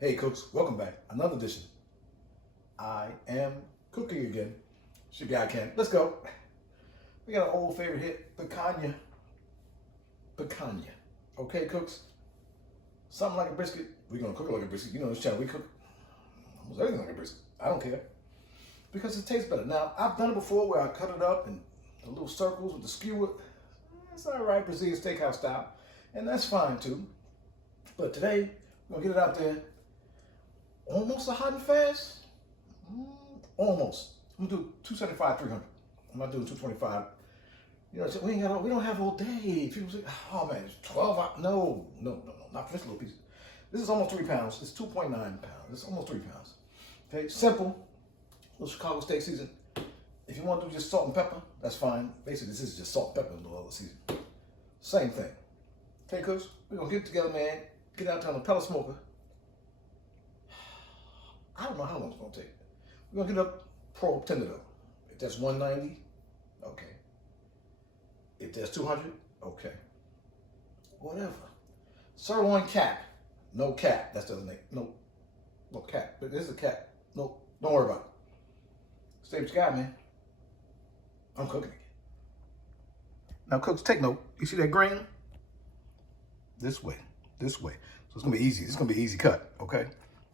Hey cooks, welcome back. Another edition. I am cooking again. It's your guy Ken. Let's go. We got an old favorite hit, Pecanha. Pecanha. Okay, cooks? Something like a brisket. We're gonna cook it like a brisket. You know this channel, we cook almost everything like a brisket. I don't care. Because it tastes better. Now, I've done it before where I cut it up in the little circles with the skewer. It's all right, Brazilian steakhouse style. And that's fine too. But today, we're gonna get it out there. Almost a hot and fast. Almost. I'm gonna do 275, 300. I'm not doing 225. You know, we don't have all day. People say, oh man, it's 12 hours. No, not for this little piece. This is almost 3 pounds. It's 2.9 pounds. It's almost 3 pounds. Okay, simple. Little Chicago steak season. If you want to do just salt and pepper, that's fine. Basically, this is just salt and pepper and no other season. Same thing. Okay, cooks, we're gonna get together, man. Get out there on the pellet smoker. I don't know how long it's gonna take. We're gonna get up probe tender though. If that's 190, okay. If that's 200, okay. Whatever. Sirloin cap. No cap. That's the other name. No cap. But this is a cap. No, don't worry about it. Stay what you got, man. I'm cooking again. Now, cooks, take note. You see that grain? This way. This way. So it's gonna be easy. It's gonna be easy cut, okay?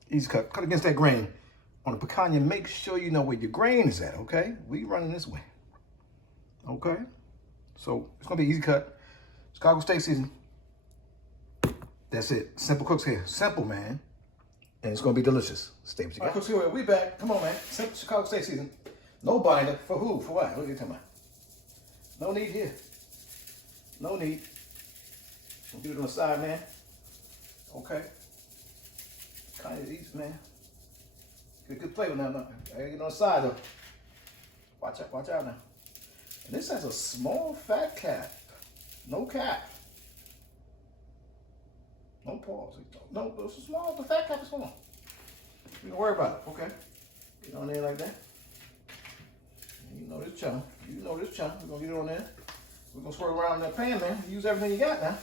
Easy cut. Cut against that grain. On the Pecanha, make sure you know where your grain is at, okay? We running this way. Okay? So it's gonna be easy cut. Chicago steak season. That's it. Simple cooks here. Simple, man. And it's gonna be delicious. Stay with you guys. Cooks here. We back. Come on, man. Simple Chicago steak season. No binder. For who? For what? What are you talking about? No need here. No need. We'll get it on the side, man. Okay. Kind of easy, man. Get a good flavor now. I gotta get on the side though. Watch out now. And this has a small fat cap. No cap. No pause. No, it's small. The fat cap is small. You don't worry about it. Okay. Get on there like that. And you know this chum. You know this chum. We're gonna get it on there. We're gonna swirl around in that pan, man. Use everything you got now.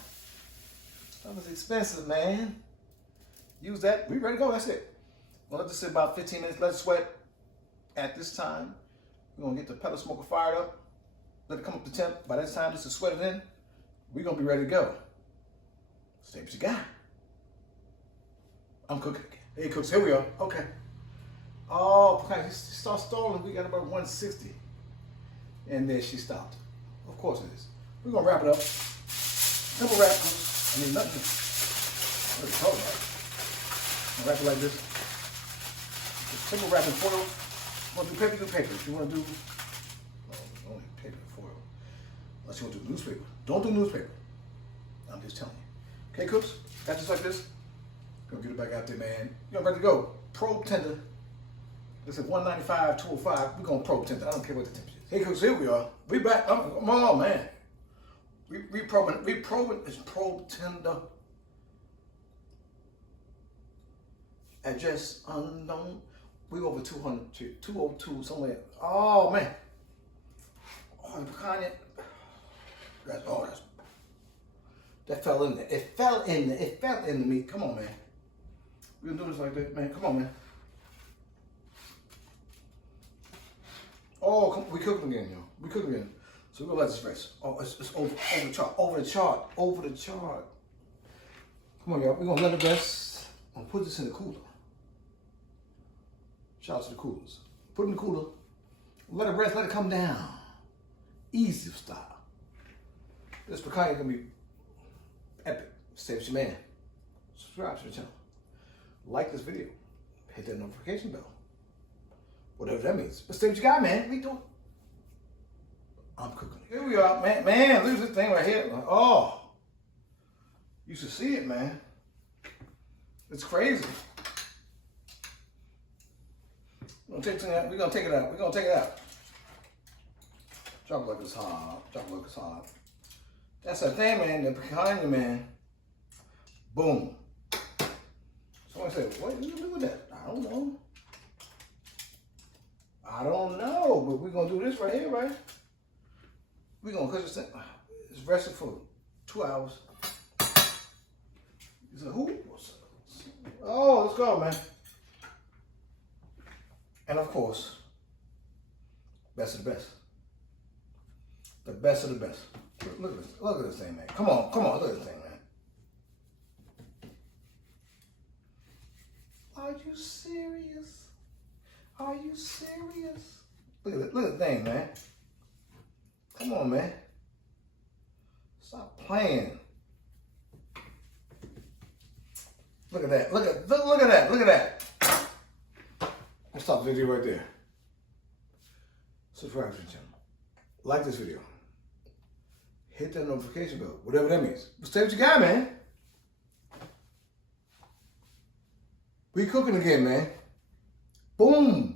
That was expensive, man. Use that. We ready to go. That's it. We'll let this sit about 15 minutes. Let it sweat. At this time, we're gonna get the pellet smoker fired up. Let it come up to temp. By that time, this is sweated in. We're gonna be ready to go. Stay what you got. I'm cooking again. Hey, cooks, here we are. Okay. Oh, okay. She started stalling. We got about 160. And then she stopped. Of course it is. We're gonna wrap it up. Simple wrap. I mean, nothing. What is it called, right? I'll wrap it like this. Just simple wrap in foil. You want to do paper, do paper. If you want to do, well, only paper and foil. Unless you want to do newspaper. Don't do newspaper. I'm just telling you. Okay, cooks? Got just like this. Gonna get it back out there, man. You're ready to go. Probe tender. This is 195, 205. We're gonna probe tender. I don't care what the temperature is. Hey, cooks, here we are. We back. Come on, man. We probing. It's probe tender. Address unknown. We over 200, 202 somewhere. Oh man. Oh, the Pecanha. That fell in there. It fell in there. It fell in the meat. Come on, man. We're gonna do this like that, man. Come on, man. Oh, come, we cooking again, yo. We cooking again. So we're gonna let this rest. Oh, it's over the chart. Over the chart. Come on, y'all. We're gonna let it rest. I'm gonna put this in the cooler. Shout out to the coolers. Put it in the cooler. Let it rest. Let it come down. Easy style. This Pecanha gonna be epic. Stay with your man. Subscribe to the channel. Like this video. Hit that notification bell. Whatever that means. But stay what you got, man. We doing. I'm cooking. Here we are, man. Man, look at this thing right here. Oh. You should see it, man. It's crazy. We're gonna take it out. We're gonna take it out. Drop it like it's hot. That's a thing, man. The Pecanha, man. Boom. Somebody said, what are you doing with that? I don't know, but we're gonna do this right here, right? We're gonna cook this thing. It's rested for 2 hours. He said, who? Oh, let's go, man. And of course, best of the best. The best of the best. Look at this. Look at this thing, man. Come on, look at this thing, man. Are you serious? Are you serious? Look at the thing, man. Come on, man. Stop playing. Look at that. Look at that. Look at that. I'll stop the video right there. Subscribe to the channel. Like this video. Hit that notification bell. Whatever that means. But stay what you got, man. We cooking again, man. Boom.